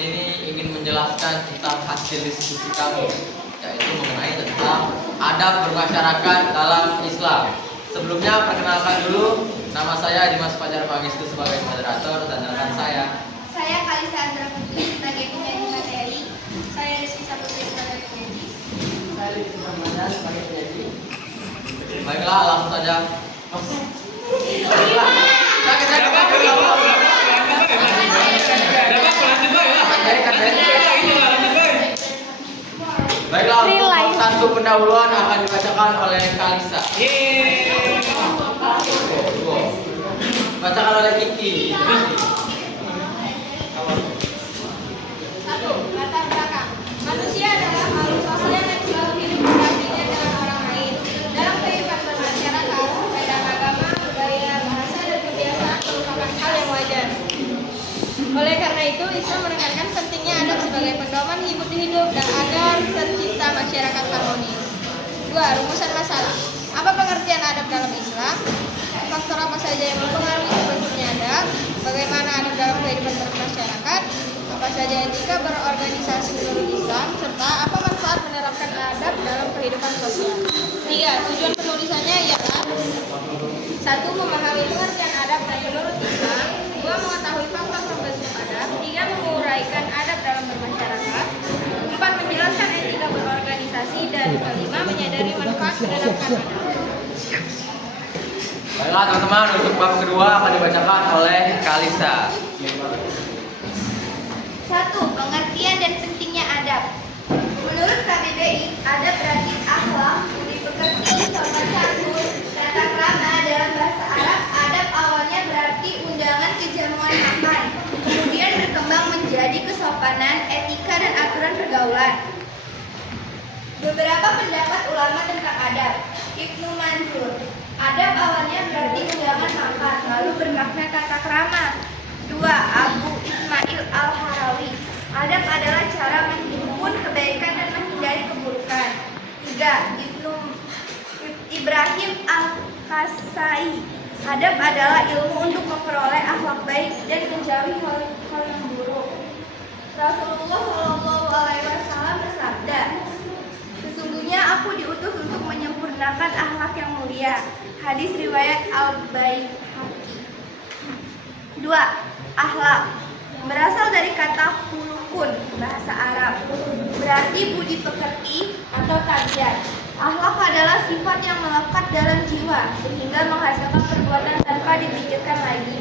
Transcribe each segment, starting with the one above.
sini ingin menjelaskan tentang hasil diskusi kami, yaitu mengenai tentang adab bermasyarakat dalam Islam. Sebelumnya perkenalkan dulu, nama saya Dimas Fajar Pangestu sebagai moderator dan rekan saya. Saya Kalisa Andra Putri sebagai penyanyi materi. Saya Rizky Saputri sebagai penyanyi. Saya Rizky Ramada sebagai penyanyi. Baiklah, langsung saja. Baiklah, untuk satu pendahuluan akan dibacakan oleh Kalisa. Bacakan oleh Kiki. Satu, latar belakang. Manusia adalah makhluk sosial yang selalu hidup berdampingan dengan orang lain. Dalam kehidupan bermasyarakat, perbedaan agama, budaya, bahasa, dan kebiasaan merupakan hal yang wajar. Oleh karena itu, Islam menekankan pentingnya adab sebagai pedoman hidup dan agar tercipta masyarakat harmonis. 2. Rumusan masalah. Apa pengertian adab dalam Islam? Faktor apa saja yang mempengaruhi terbentuknya adab? Bagaimana adab dalam kehidupan bermasyarakat? Apa saja etika berorganisasi menurut Islam? Serta apa manfaat menerapkan adab dalam kehidupan sosial? 3. Tujuan penulisannya ialah 1. Memahami pengertian adab menurut Islam. 2. Mengetahui faktor pembentuk adab. 3. Menguraikan adab dalam bermasyarakat. 4. Menjelaskan etika berorganisasi. Dan 5. Menyadari manfaat menerapkan adab. Baiklah teman-teman, untuk bab kedua akan dibacakan oleh Kalisa. 1. Pengertian dan pentingnya adab. Menurut KBBI, adab berarti akhlak, budi pekerti, sopan santun, tata krama. Dalam bahasa Arab, adab awalnya berarti undangan kejamuan makan, kemudian berkembang menjadi kesopanan, etika, dan aturan pergaulan. Beberapa pendapat ulama tentang adab. Ibnu Mansur, adab awalnya berarti undangan makan, lalu bermakna tata krama. 2. Abu Ismail Al-Harawi, adab adalah cara menghimpun kebaikan dan menghindari keburukan. 3. Ibnu Ibrahim Al-Kasai, adab adalah ilmu untuk memperoleh akhlak baik dan menjauhi hal yang buruk. Rasulullah SAW bersabda, sesungguhnya aku diutus untuk menyempurnakan akhlak yang mulia. Hadis riwayat Al-Baihaqi. 2. Akhlak berasal dari kata khulukun, bahasa Arab, berarti budi pekerti atau tabiat. Akhlak adalah sifat yang melekat dalam jiwa sehingga menghasilkan perbuatan tanpa dipikirkan lagi.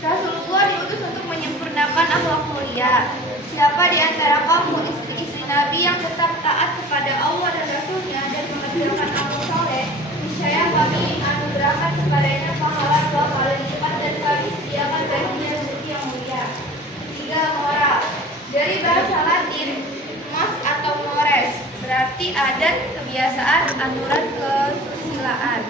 Rasulullah diutus untuk menyempurnakan akhlak mulia. Siapa di antara kamu istri-istri Nabi yang tetap taat kepada Allah dan Rasulnya dan mengerjakan amal soleh, niscaya kami anugerahkan kepadanya pahala 2 kali lipat dan kami sediakan baginya rezeki yang mulia. 3. Moral. Dari bahasa Latin, mos atau mores berarti adat, kebiasaan, aturan, kesusilaan.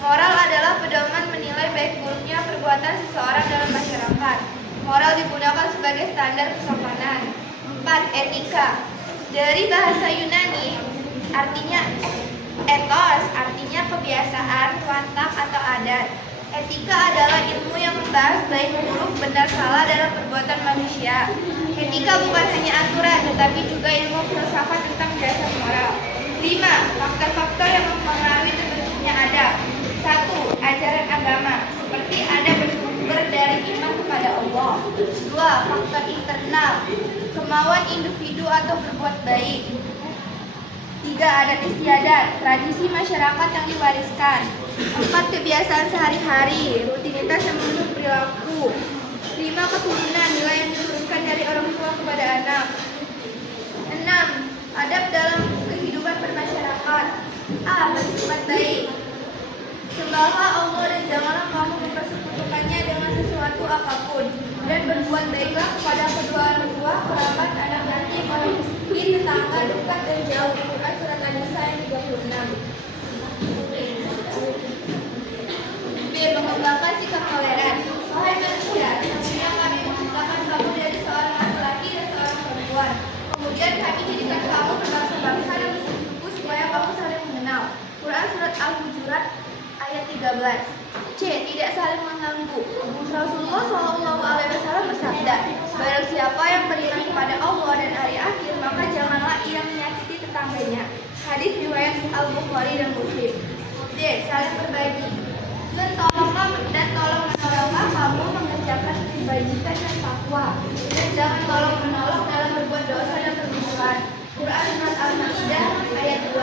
Moral adalah pedoman menilai baik buruknya perbuatan seseorang dalam masyarakat. Moral digunakan sebagai standar kesopanan. 4. Etika. Dari bahasa Yunani, artinya ethos, artinya kebiasaan, watak, atau adat. Etika adalah ilmu yang membahas baik buruk, benar salah dalam perbuatan manusia. Etika bukan hanya aturan, tetapi juga ilmu filsafat tentang dasar moral. 5. Faktor-faktor yang mempengaruhi terbentuknya adab. 1. Ajaran agama, seperti adab bersumber dari iman kepada Allah. 2. Faktor internal, kemauan individu atau berbuat baik. 3. Adat istiadat, tradisi masyarakat yang diwariskan. 4. Kebiasaan sehari-hari, rutinitas yang membentuk perilaku. 5. Keturunan, nilai yang diturunkan dari orang tua kepada anak. 6. Adab dalam kehidupan bermasyarakat. A. Bersifat baik. Sembahlah Allah dan janganlah kamu mempersekutukannya dengan sesuatu apapun. Dan berbuat baiklah kepada kedua orang tua, kerabat, anak yatim, orang miskin, tetangga dekat dan jauh. Bukan surat An-Nisa ayat 36. B. Mengembangkan sikap toleran. Wahai manusia, sesungguhnya kami menciptakan kamu dari seorang laki-laki dan seorang perempuan. Kemudian kami jadikan kamu berbangsa-bangsa dan suku-suku supaya kamu saling mengenal. Quran surat Al-Hujurat ayat 13. C. Tidak saling mengganggu. Rasulullah SAW bersabda, barang Al-Bukhari dan Muslim. D. Saling berbagi. Dan tolong menolonglah kamu mengerjakan kebajikan dan takwa. Dan jangan tolong menolong dalam berbuat dosa dan permusuhan. Quran Surat Al-Maidah ayat 2.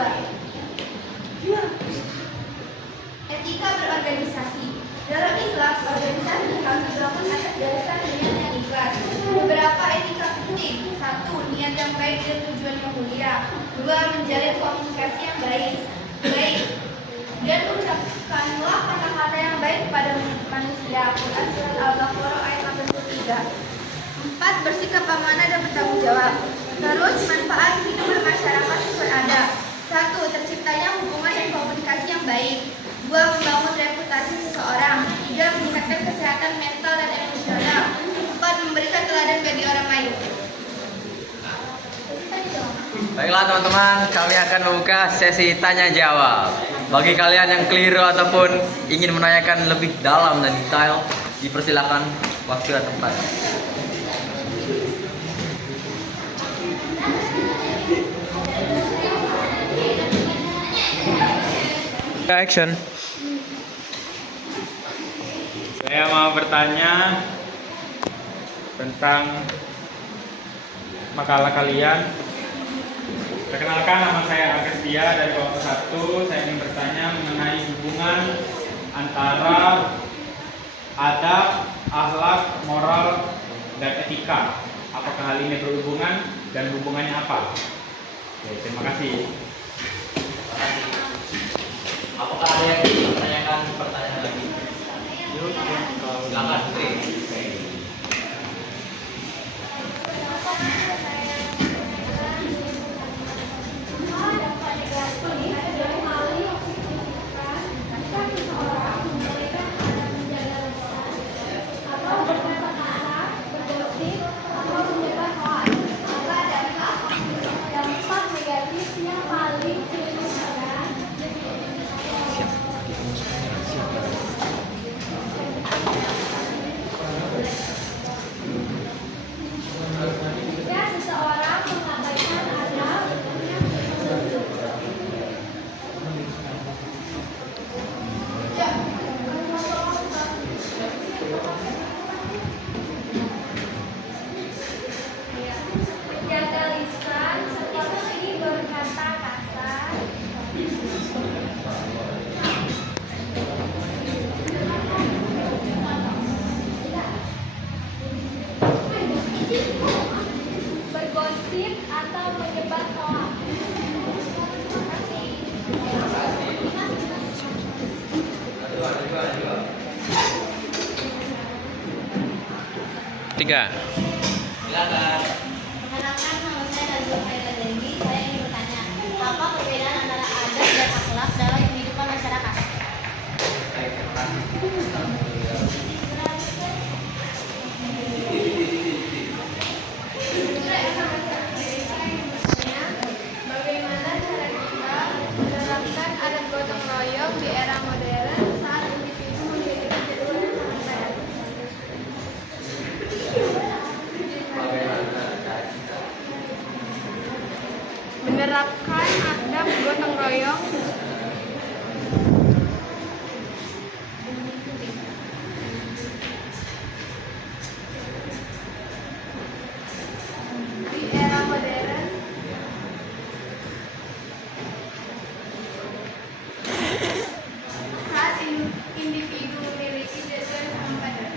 Etika berorganisasi. Dalam Islam, organisasi harus dibangun atas dasar niat yang ikhlas. Beberapa etika penting. 1. Niat yang baik dan tujuan yang mulia. 2. Menjalin komunikasi yang baik. Dan ucapkanlah kata-kata yang baik kepada manusia. Quran Surat Al-Baqarah ayat 83. 4. Bersikap amanah dan bertanggung jawab. Terus, manfaat hidup bermasyarakat sesuai adab. 1. Terciptanya hubungan dan komunikasi yang baik. 2. Membangun reputasi seseorang. 3. Meningkatkan kesehatan mental dan emosional. 4. Memberikan teladan bagi orang lain. Baiklah teman-teman, kami akan membuka sesi tanya jawab. Bagi kalian yang keliru ataupun ingin menanyakan lebih dalam dan detail, dipersilakan waktu dan tempat. Action. Saya mau bertanya tentang makalah kalian. Perkenalkan, nama saya Agustia dari kelompok 1. Saya ingin bertanya mengenai hubungan antara adab, akhlak, moral, dan etika. Apakah hal ini berhubungan dan hubungannya apa? Oke, terima kasih. Apakah ada yang ingin menanyakan pertanyaan lagi? Silakan, Putri. Menjaga lisan seperti berkata kasar. Bergosip atau menyebar hoax. Tiga. Silakan. Perkenalkan, nama saya Nazul Faila Dendi. Saya ingin bertanya, apa perbedaan antara adab dan akhlak dalam kehidupan masyarakat? Bagaimana cara kita menerapkan adat gotong royong di era modern saat individu memiliki kehidupan yang sangat padat? Menerapkan adab gotong royong di era modern saat individu memiliki tujuan yang padat.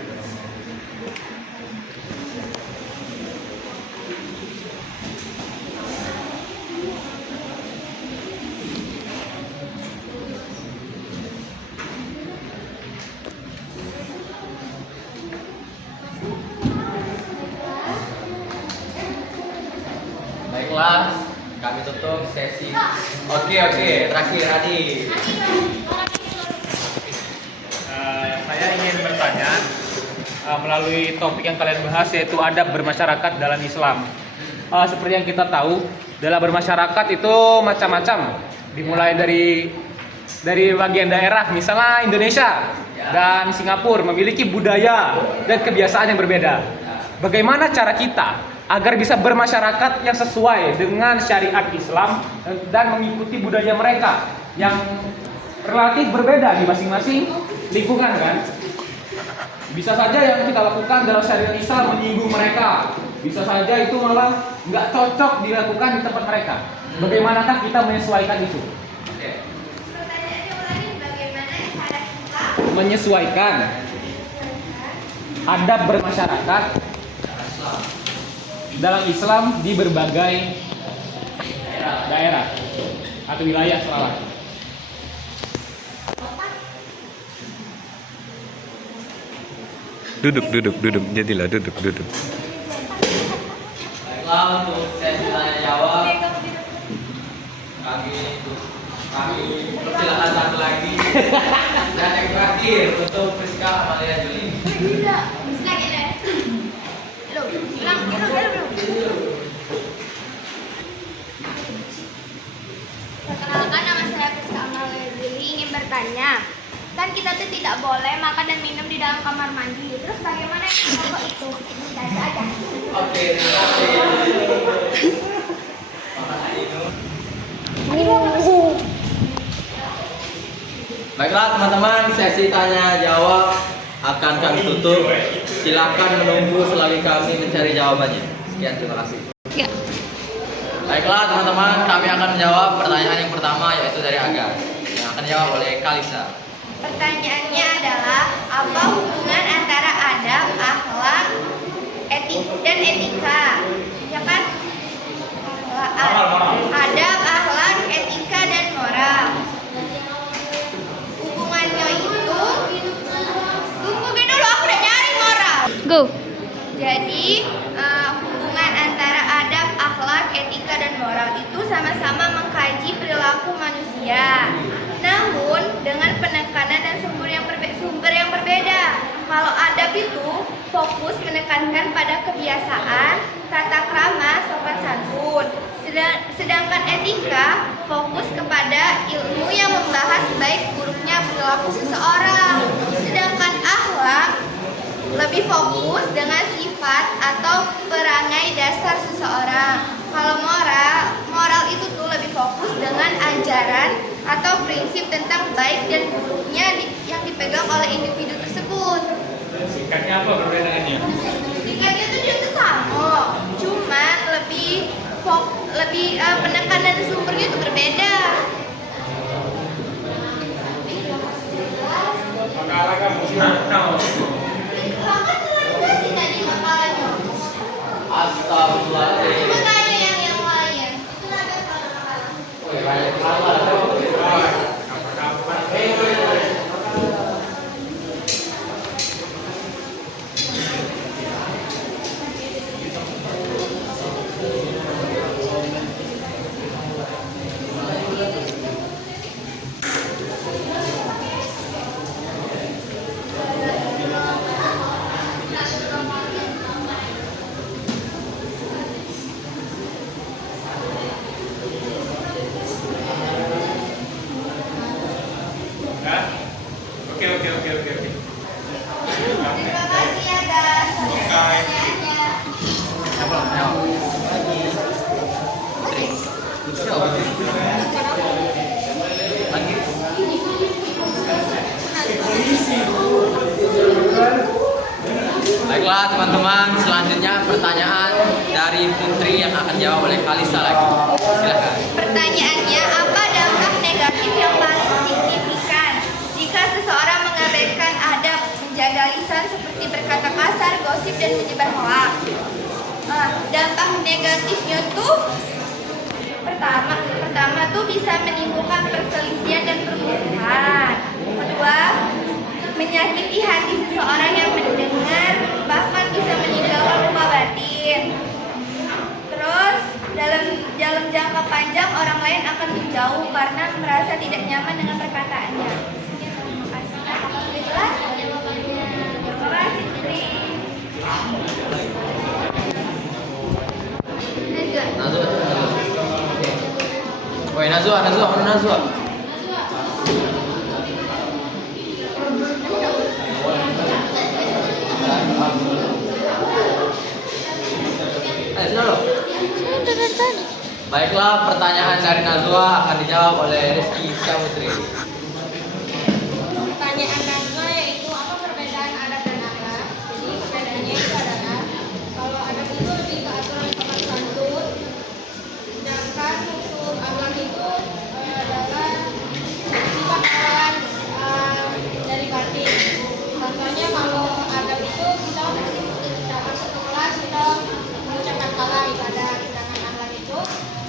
Baiklah, kami tutup sesi. Oke, terakhir Adi. Saya ingin bertanya melalui topik yang kalian bahas, yaitu adab bermasyarakat dalam Islam. Seperti yang kita tahu, dalam bermasyarakat itu macam-macam. Dimulai dari bagian daerah, misalnya Indonesia dan Singapura memiliki budaya dan kebiasaan yang berbeda. Bagaimana cara kita agar bisa bermasyarakat yang sesuai dengan syariat Islam dan mengikuti budaya mereka yang relatif berbeda di masing-masing lingkungan kan. Bisa saja yang kita lakukan dalam syariat Islam menyinggung mereka, bisa saja itu malah nggak cocok dilakukan di tempat mereka. Bagaimanakah kita menyesuaikan itu? Pertanyaannya ulangi, bagaimana cara kita Menyesuaikan adab bermasyarakat dalam Islam di berbagai daerah atau wilayah Sarawak. Duduk. Jadilah duduk. Baiklah, untuk sesi tanya jawab kami persilakan satu lagi. Dan yang terakhir untuk Priska Amalia Juli. tidak lagi deh. Belum. Perkenalkan, nama saya Priska Amalia Juli, ingin bertanya. Kan kita tuh tidak boleh makan dan minum di dalam kamar mandi. Terus bagaimana kalau itu? Bisa aja. Oke, terima kasih. Baiklah teman-teman, sesi tanya jawab akan kami tutup. Silakan menunggu selagi kami mencari jawabannya. Sekian, terima kasih. Ya. Baiklah teman-teman, kami akan menjawab pertanyaan yang pertama, yaitu dari Aga, yang akan dijawab oleh Kalisa. Pertanyaannya adalah, apa hubungan antara adab, akhlak, dan etika? Ya kan? Adab, akhlak, etika, dan moral. Hubungannya itu, tunggu dulu, aku udah nyari moral. Go. Jadi hubungan antara adab, akhlak, etika, dan moral itu sama-sama mengkaji perilaku manusia. Namun dengan penekanan dan sumber yang berbeda. Kalau adab itu fokus menekankan pada kebiasaan, tata krama, sopan santun. Sedangkan etika fokus kepada ilmu yang membahas baik buruknya perilaku seseorang. Sedangkan akhlak lebih fokus dengan sifat atau perangai dasar seseorang. Kalau moral itu tuh lebih fokus dengan ajaran atau prinsip tentang baik dan buruknya yang dipegang oleh individu tersebut. Singkatnya apa perbedaannya? Singkatnya itu sama, cuman lebih penekanan sumbernya itu berbeda. Makalah kamu nah. Sih tadi makalahnya. Astagfirullahaladzim. Coba tanya yang lain. Kenapa kalau makalah? Wih, banyak salah. Hah? Oke. Terima kasih ya guys. Pertanyaannya. Baiklah teman-teman, selanjutnya pertanyaan dari Putri yang akan jawab oleh Kalisa lagi. Silakan. Pertanyaannya, apa dampak negatif yang paling signifikan jika seseorang mengabaikan adab, menjaga lisan seperti berkata kasar, gosip, dan menyebar hoax? Dampak negatifnya tuh pertama tuh bisa menimbulkan perselisihan dan permusuhan. Kedua, menyakiti hati seseorang yang mendengar, bahkan bisa meninggalkan luka batin. Terus dalam jangka panjang orang lain akan menjauh karena merasa tidak nyaman dengan perkataannya. Terima kasih. Apakah sudah jelas? Terima kasih, Putri. Nazwa. Woi, Nazwa, mana Nazwa? Ayo, sudah loh. Baiklah, pertanyaan dari Nazwa akan dijawab oleh Rizky Syamutri. Pertanyaan Nazwa yaitu apa perbedaan adat dan akhlak? Jadi perbedaannya itu adalah kalau adat itu lebih ke aturan sopan santun, sedangkan unsur akhlak itu adalah sifat bawaan dari batin. Contohnya kalau adat itu kita masuk ke kelas kita mengucapkan salam ibadah, sedangkan akhlak itu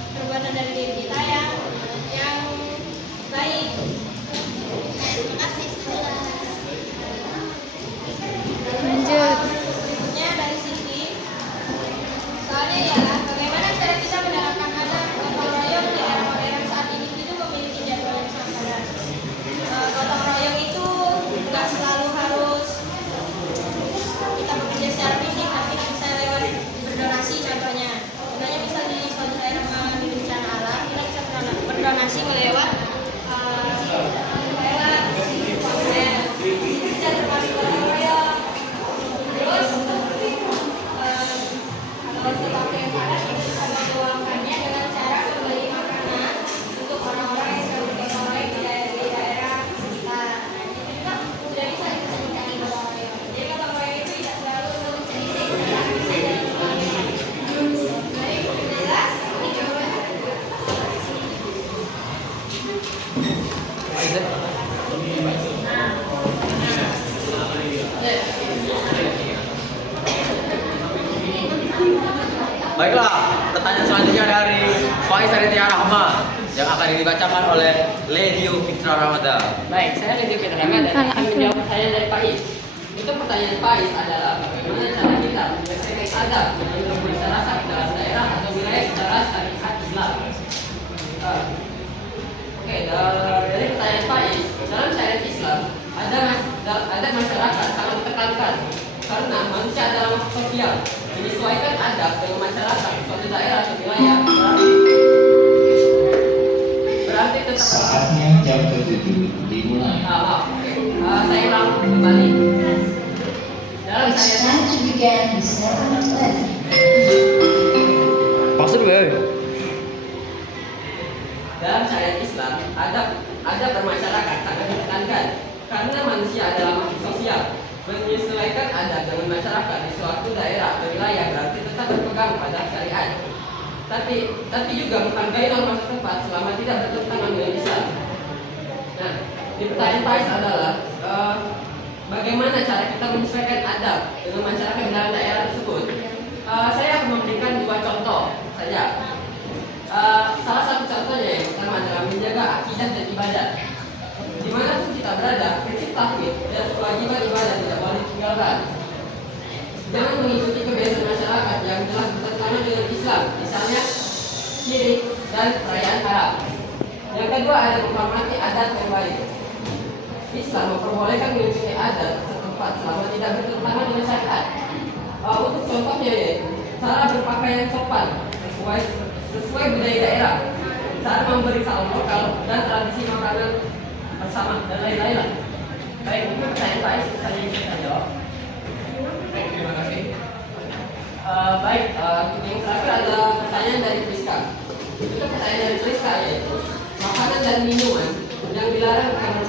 perbuatan dari diri kita yang baik. Terima kasih. Lanjut. Berikutnya dari Siti. Soalnya ya, bagaimana cara kita menerapkan adat gotong royong di era modern saat ini itu memiliki jadwal yang sangat padat. Gotong royong itu nggak selalu harus kita bekerja secara fisik, tapi bisa lewat berdonasi contohnya. Contohnya bisa di suatu daerah mengalami bencana alam, kita bisa berdonasi lewat kalau sesuatu yang padat kita bisa mengeluarkannya dengan cara membeli makanan untuk orang-orang yang sedang bergotong royong di daerah sekitar. Nah, itu juga sudah bisa disajikan di gotong royong. Jadi gotong royong itu tidak selalu untuk mencari sih, tapi bisa jadi baik, jelas, ini jawaban. Baiklah, pertanyaan selanjutnya dari Faiz Aditya Rahma yang akan dibacakan oleh Ledio Fitra Ramadan. Baik, saya Lady Fitra Ramadan akan menjawab pertanyaan dari Faiz. Itu pertanyaan Faiz adalah bagaimana cara kita menyelesaikan adab yang bermasyarakat dalam daerah atau wilayah secara syariat Islam. Oke, dari pertanyaan Faiz, dalam syariat Islam ada masyarakat sangat ditekankan karena manusia adalah makhluk sosial. Menyesuaikan adab dengan masyarakat suatu daerah atau wilayah berarti tetap Saatnya jam ke-7 dimulai. maaf, oke. Saya ulang kembali. Dalam syariat Maksud gue? Dalam syariat Islam, adab bermasyarakat sangat ditekankan karena manusia adalah makhluk sosial. Menyesuaikan adab dengan masyarakat di suatu daerah atau wilayah berarti tetap berpegang pada syariat. Tapi juga menghargai norma setempat selama tidak bertentangan dengan Islam. Nah, di pertanyaan Faiz adalah bagaimana cara kita menyesuaikan adab dengan masyarakat di dalam daerah tersebut? Saya akan memberikan dua contoh saja. Salah satu contohnya yang pertama adalah menjaga akidah dan ibadah. Dimanapun kita berada, prinsip tauhid dan kewajiban ibadah tidak boleh ditinggalkan. Jangan mengikuti kebiasaan masyarakat yang telah bertentangan dengan Islam, misalnya syirik dan perayaan haram. Yang kedua ada menghormati adat yang baik. Islam memperbolehkan mengikuti adat setempat selama tidak bertentangan dengan syariat. Untuk contohnya cara berpakaian sopan sesuai budaya daerah, cara memberi salam lokal dan tradisi makanan bersama dan lain-lain lah. Baik, mungkin pertanyaan Faiz saya bisa jawab. Baik, terima kasih. Baik, yang terakhir adalah pertanyaan dari Priska. Itu pertanyaan dari Priska yaitu makanan dan minuman yang dilarang di kamar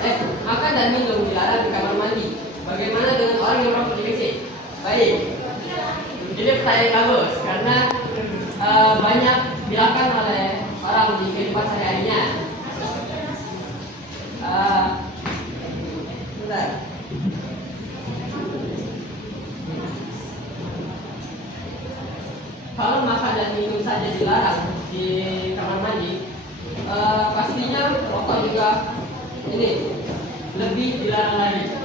makan dan minum dilarang di kamar mandi. Bagaimana dengan orang yang merokok di WC? Baik. Ini pertanyaan bagus karena banyak dilakukan oleh orang di kehidupan sehari-harinya. Bentar. Kalau makan dan minum saja dilarang di kamar mandi, pastinya rokok juga ini lebih dilarang lagi.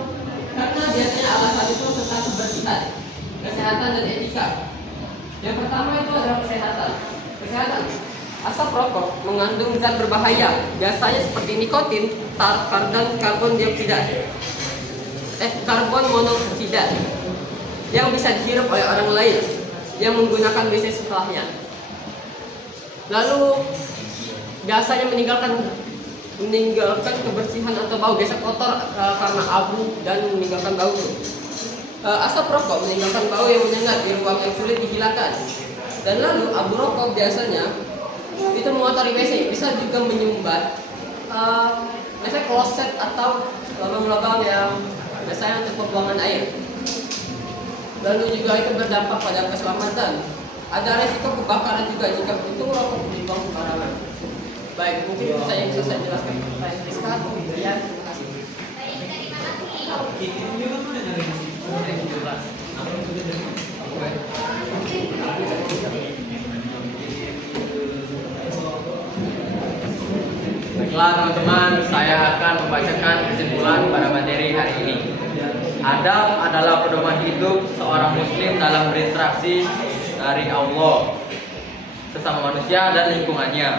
Karena biasanya alasan itu tentang kebersihan, kesehatan dan etika. Yang pertama itu adalah kesehatan. Asap rokok mengandung zat berbahaya, biasanya seperti nikotin, tar, dan karbon monoksida yang bisa dihirup oleh orang lain yang menggunakan WC setelahnya. Lalu biasanya meninggalkan kebersihan atau bau, biasa kotor karena abu dan meninggalkan bau. Asap rokok meninggalkan bau yang menyengat di ruang yang sulit dihilangkan. Dan lalu abu rokok biasanya itu mengotori WC, bisa juga menyumbat efek kloset atau lubang-lubang yang biasanya untuk pembuangan air. Lalu juga itu berdampak pada keselamatan. Ada resiko kebakaran juga jika puntung rokok dibuang sembarangan. Baik, mungkin itu saya yang bisa saya jelaskan. Baik, Rizka, ya, terima kasih. Baik, terima kasih. Baiklah teman-teman, saya akan membacakan kesimpulan pada materi hari ini. Adab adalah pedoman hidup seorang muslim dalam berinteraksi dari Allah, sesama manusia dan lingkungannya.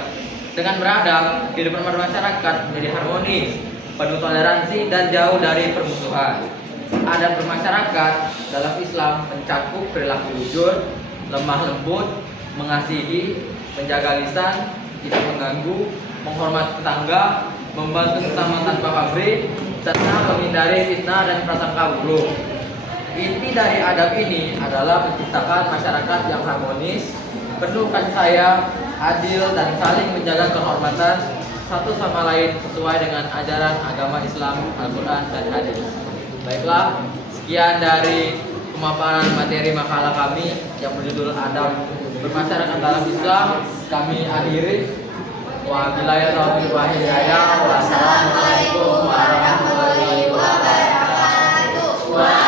Dengan beradab, kehidupan bermasyarakat menjadi harmonis, penuh toleransi dan jauh dari permusuhan. Adab bermasyarakat dalam Islam mencakup perilaku jujur, lemah lembut, mengasihi, menjaga lisan, tidak mengganggu, menghormati tetangga, membantu sesama tanpa pamrih, serta menghindari fitnah dan prasangka buruk. Inti dari adab ini adalah menciptakan masyarakat yang harmonis, penuh kasih sayang, adil, dan saling menjaga kehormatan satu sama lain sesuai dengan ajaran agama Islam, Al-Quran, dan hadis. Baiklah, sekian dari pemaparan materi makalah kami yang berjudul Adab Bermasyarakat dalam Islam. Kami akhiri. Wabillahi taufiq wal hidayah. Wassalamualaikum warahmatullahi wabarakatuh.